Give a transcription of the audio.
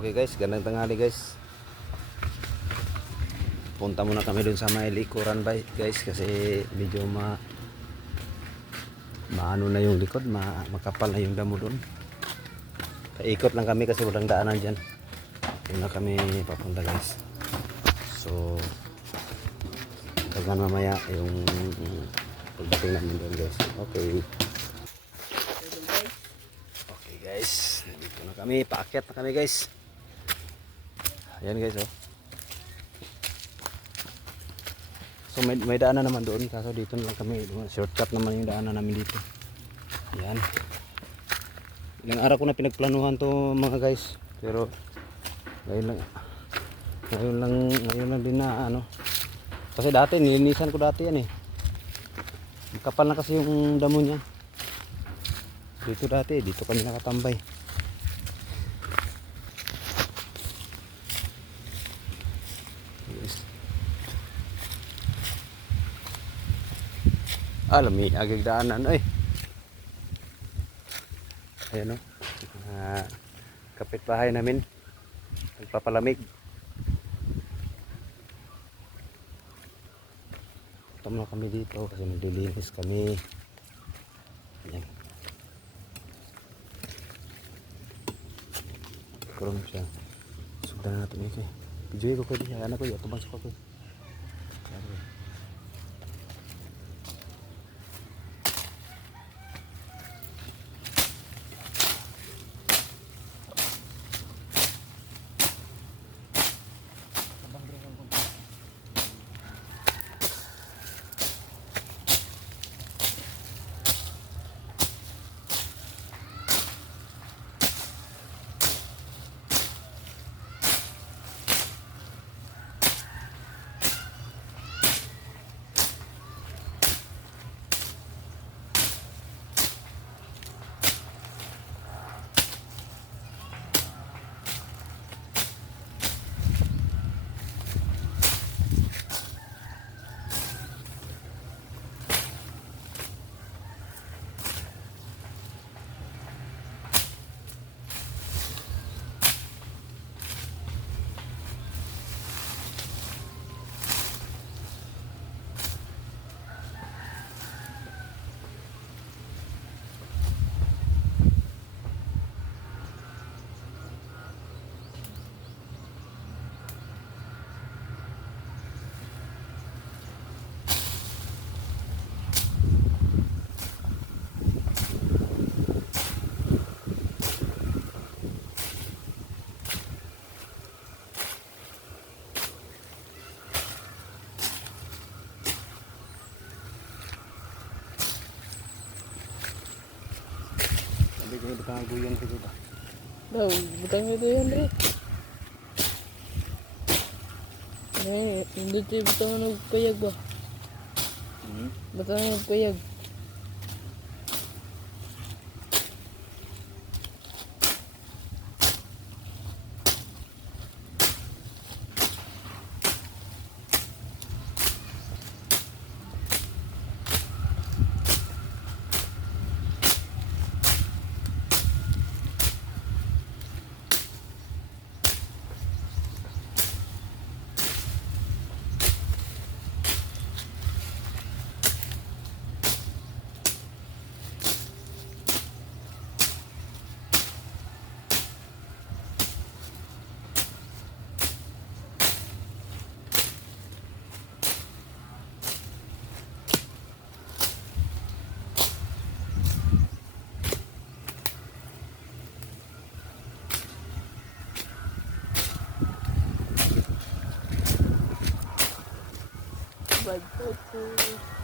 Okay guys, gandang tanghali guys. Punta muna kami dun sa may likuran guys kasi medyo maano na yung likod, makapal na yung damo dun. Paikot lang kami kasi walang daanan dyan. Doon na kami papunta guys. So tagan mamaya yung pagdating namin doon guys. Okay. Okay guys, dito na kami, paakyat na kami guys. Ayan guys oh. So may daanan naman doon, kaso dito na lang kami, shortcut naman yung daanan namin dito. Ayan. Ilang araw ko na pinagplanuhan to mga guys, pero ngayon lang din na ano. Kasi dati nilinisan ko dati yan eh. Kapal na kasi yung damo niya. Dito dati, dito kami nakatambay. Yes. Alam mo, agad daanan ay. Ayan o. Kapitbahay namin. Nagpapalamig. Tama kami dito kasi naglilinis kami. Ayan. Kurang siya. Sudah natin ito. Pijuin ko kayo diya. Anak ko yun. Tumasok ako. Butang guyan ko ba? Daw, butang guyan rin. Hindi tayo butang nagpayag ba? Butang nagpayag. Bye.